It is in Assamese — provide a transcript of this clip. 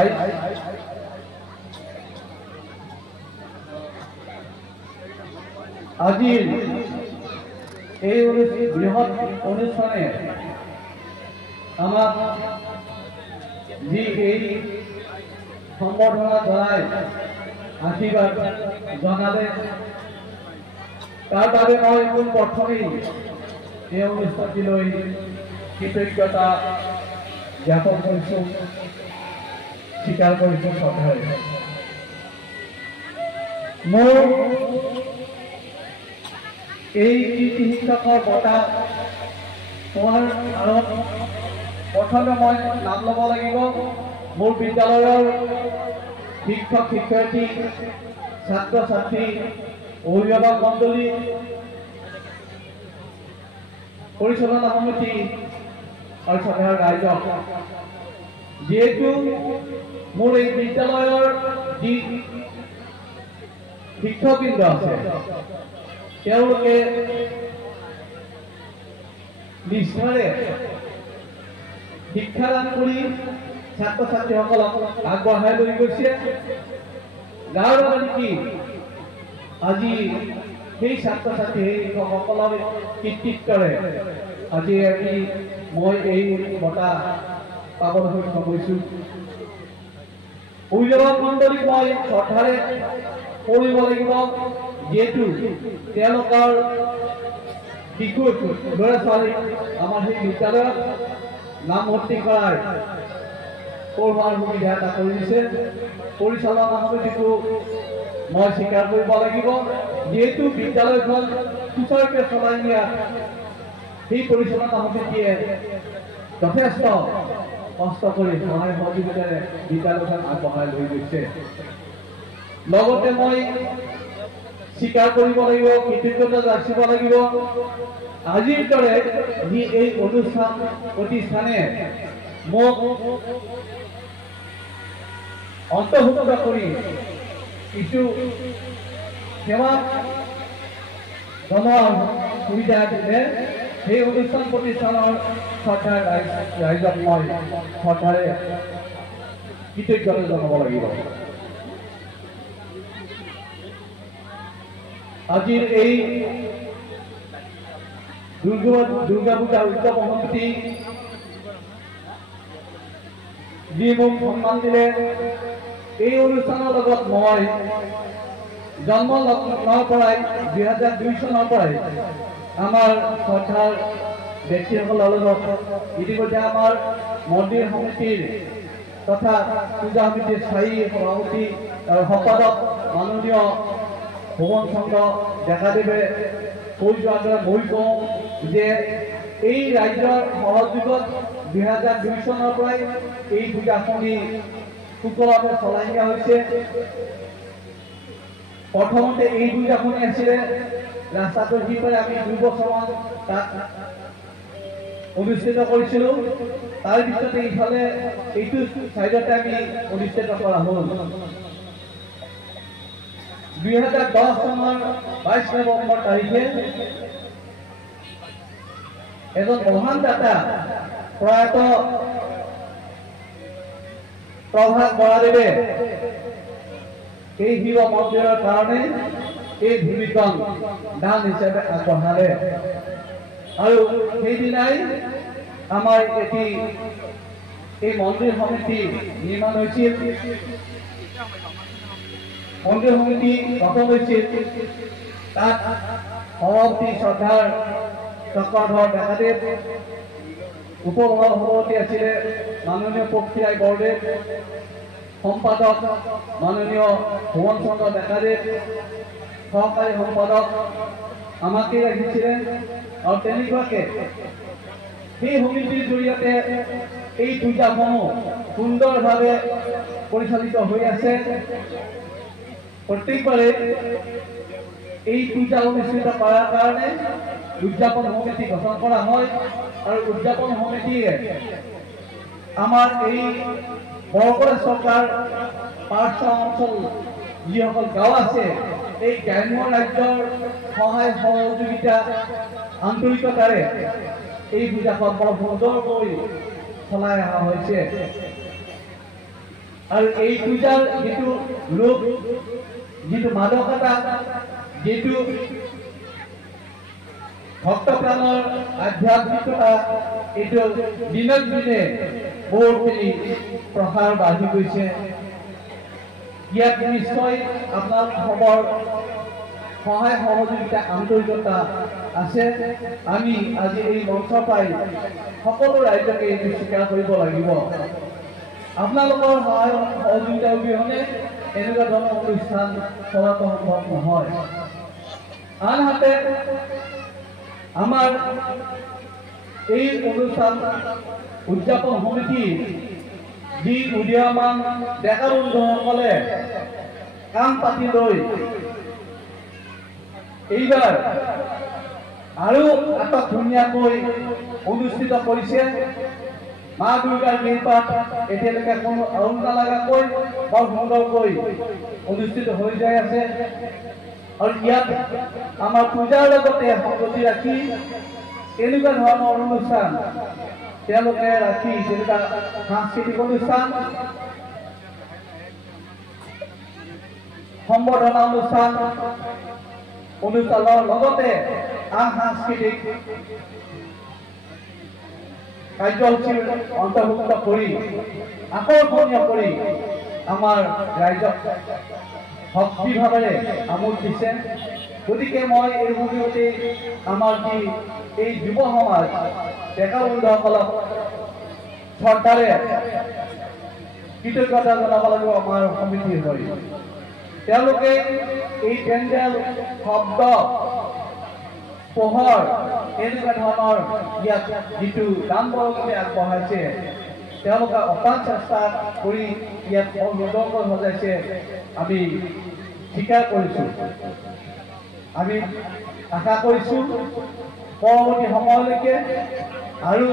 2022 আজিৰ এই বৃহৎ অনুষ্ঠানে আমাক যি এই সম্বৰ্ধনা জনাই আশীৰ্বাদ জনালে তাৰ বাবে মই পোনপ্ৰথমেই এই অনুষ্ঠানটিলৈ কৃতজ্ঞতা জ্ঞাপন কৰিছোঁ, স্বীকাৰ কৰিছোঁ শ্ৰদ্ধাৰে। মোৰ এই কৃতি শিক্ষকৰ বঁটা পোৱাৰ আঁৰত প্ৰথমে মই নাম ল'ব লাগিব মোৰ বিদ্যালয়ৰ শিক্ষক শিক্ষয়িত্ৰী, ছাত্ৰ ছাত্ৰী, অভিভাৱক মণ্ডলী, পৰিচালনা সমিতি আৰু সাধাৰণ ৰাইজক। যিহেতু মোৰ এই বিদ্যালয়ৰ যি শিক্ষকবৃন্দ আছে তেওঁলোকে নিষ্ঠাৰে শিক্ষাদান কৰি ছাত্ৰ ছাত্ৰীসকলক আগবঢ়াই লৈ গৈছে। যাৰ বাবে নেকি আজি সেই ছাত্ৰ ছাত্ৰী সেই শিক্ষকসকলৰ কৃতিত্বৰে আজি মই এই বঁটা পাবলৈ সক্ষম হৈছোঁ। অভিভাৱক মণ্ডলীক মই শ্ৰদ্ধাৰে কৰিব লাগিব, যিহেতু তেওঁলোকৰ শিশু ল'ৰা ছোৱালীক আমাৰ সেই বিদ্যালয়ত নামভৰ্তি কৰাৰ পঢ়োৱাৰ সুবিধা এটা কৰি দিছে। পৰিচালনা সমিতিকো মই স্বীকাৰ কৰিব লাগিব, যিহেতু বিদ্যালয়খন সুচাৰুৰূপে চলাই নিয়াত সেই পৰিচালনা সমিতিয়ে যথেষ্ট কষ্ট কৰি সহায় সহযোগিতাৰে বিদ্যালয়খন আগবঢ়াই লৈ গৈছে। লগতে মই স্বীকাৰ কৰিব লাগিব, কৃতজ্ঞতা যাচিব লাগিব, আজিৰ দৰে যি এই অনুষ্ঠান প্ৰতিষ্ঠানে মোক অন্তৰ্ভুক্ত কৰি কিছু সেৱা জনোৱাৰ সুবিধা দিলে সেই অনুষ্ঠান প্ৰতিষ্ঠানৰ শ্ৰদ্ধাৰ ৰাইজক মই শ্ৰদ্ধাৰে কৃতজ্ঞতা জনাব লাগিব। আজিৰ এই দুৰ্গা পূজা উৎসৱ সমিতি যি মোক সন্মান দিলে, এই অনুষ্ঠানৰ লগত মই জন্ম লগ্নৰ পৰাই 2002 চনৰ পৰাই আমাৰ শ্ৰদ্ধাৰ ব্যক্তিসকলৰ লগত ইতিমধ্যে আমাৰ মন্দিৰ সমিতিৰ তথা পূজা সমিতিৰ স্থায়ী সভাপতি আৰু সম্পাদক মাননীয় ভুৱন চন্দ্ৰ ডেকাদেৱে কৈ যোৱাৰ দৰে মই কওঁ যে এই ৰাজ্যৰ সহযোগত 2002 চনৰ পৰাই এই পূজাখনি সুকলমে চলাই নিয়া হৈছে। প্ৰথমতে এই পূজাখনি আছিলে ৰাস্তাটোৰ সিপাৰে আমি 2 বছৰমান তাত অনুষ্ঠিত কৰিছিলোঁ। তাৰ পিছতে ইফালে এইটো চাইডতে আমি অনুষ্ঠিত কৰা হ'ল। 2010 চনৰ 22 নৱেম্বৰ তাৰিখে এজন মহান দাতা প্ৰয়াত প্ৰভাত বৰাদেৱে এই শিৱ মন্দিৰৰ কাৰণে এই ভূমিখন দান হিচাপে আগবঢ়ালে আৰু সেইদিনাই আমাৰ এটি এই মন্দিৰ সমিতি নিৰ্মাণ হৈছিল, মন্দিৰ সমিতি গঠন হৈছিল। তাত সভাপতি শ্ৰদ্ধাৰ চক্ৰধৰ ডেকাদেৱ, উপসভাপতি আছিলে মাননীয় পক্ষীৰায় বৰদেৱ, সম্পাদক মাননীয় ভুৱন চন্দ্ৰ ডেকাদেৱ, সহকাৰী সম্পাদক আমাকেই ৰাখিছিলে। আৰু তেনেকুৱাকে সেই সমিতিৰ জৰিয়তে এই পূজাসমূহ সুন্দৰভাৱে পৰিচালিত হৈ আছে। প্ৰত্যেকবাৰে এই পূজা অনুষ্ঠিত কৰাৰ কাৰণে উদযাপন সমিতি গঠন কৰা হয় আৰু উদযাপন সমিতিয়ে আমাৰ এই বৰকৰা চৰকাৰ পাৰ্শ্ব অঞ্চল যিসকল গাঁও আছে এই গ্ৰাম্য ৰাজ্যৰ সহায় সহযোগিতা আন্তৰিকতাৰে এই পূজাখন বৰ সুন্দৰকৈ চলাই অহা হৈছে। আৰু এই পূজাৰ যিটো ৰূপ, যিটো মাদকতা, যিটো ভক্তপ্ৰাণৰ আধ্যাত্মিকতা, এইটো দিনক দিনে বহুতখিনি প্ৰসাৰ বাঢ়ি গৈছে। ইয়াত নিশ্চয় আপোনাৰ খবৰ সহায় সহযোগিতা আন্তৰিকতা আছে। আমি আজি এই মঞ্চ পাই সকলো ৰাইজকে এইটো স্বীকাৰ কৰিব লাগিব। আপোনালোকৰ সহায় সহযোগিতাৰ অবিহনে এনেকুৱা ধৰণৰ অনুষ্ঠান চলাটো সম্ভৱ নহয়। আনহাতে আমাৰ এই অনুষ্ঠান উদযাপন সমিতি যি উদীয়মান ডেকা বন্ধুসকলে কাম পাতি লৈ এইবাৰ আৰু আটক ধুনীয়াকৈ অনুষ্ঠিত কৰিছে। মা দুৰ্গাৰ কৃপাত এতিয়ালৈকে কোনো আউল নালাগাকৈ বৰ সুন্দৰকৈ অনুষ্ঠিত হৈ যাই আছে। আৰু ইয়াত আমাৰ পূজাৰ লগতে সংগতি ৰাখি এনেকুৱা ধৰণৰ অনুষ্ঠান তেওঁলোকে ৰাখি, যেনেকুৱা সাংস্কৃতিক অনুষ্ঠান, সম্বৰ্ধনা অনুষ্ঠানৰ লগতে আন সাংস্কৃতিক কাৰ্যসূচী অন্তৰ্ভুক্ত কৰি আকৰ্ষণীয় কৰি আমাৰ ৰাইজক ভক্তিভাৱেৰে আমোদ দিছে। গতিকে মই এই মুহূৰ্ততে আমাৰ যি এই যুৱ সমাজ ডেকা বন্ধুসকলক শ্ৰদ্ধাৰে কৃতজ্ঞতা জনাব লাগিব। আমাৰ সমিতিৰ হৈ তেওঁলোকে এই পেণ্ডেল, শব্দ, পোহৰ এনেকুৱা ধৰণৰ ইয়াত যিটো দান বৰঙণি আগবঢ়াইছে, তেওঁলোকে অপাৰ চেষ্টা কৰি ইয়াত বৰ সুন্দৰকৈ সজাইছে, আমি স্বীকাৰ কৰিছোঁ। আমি আশা কৰিছোঁ পৰৱৰ্তী সময়লৈকে আৰু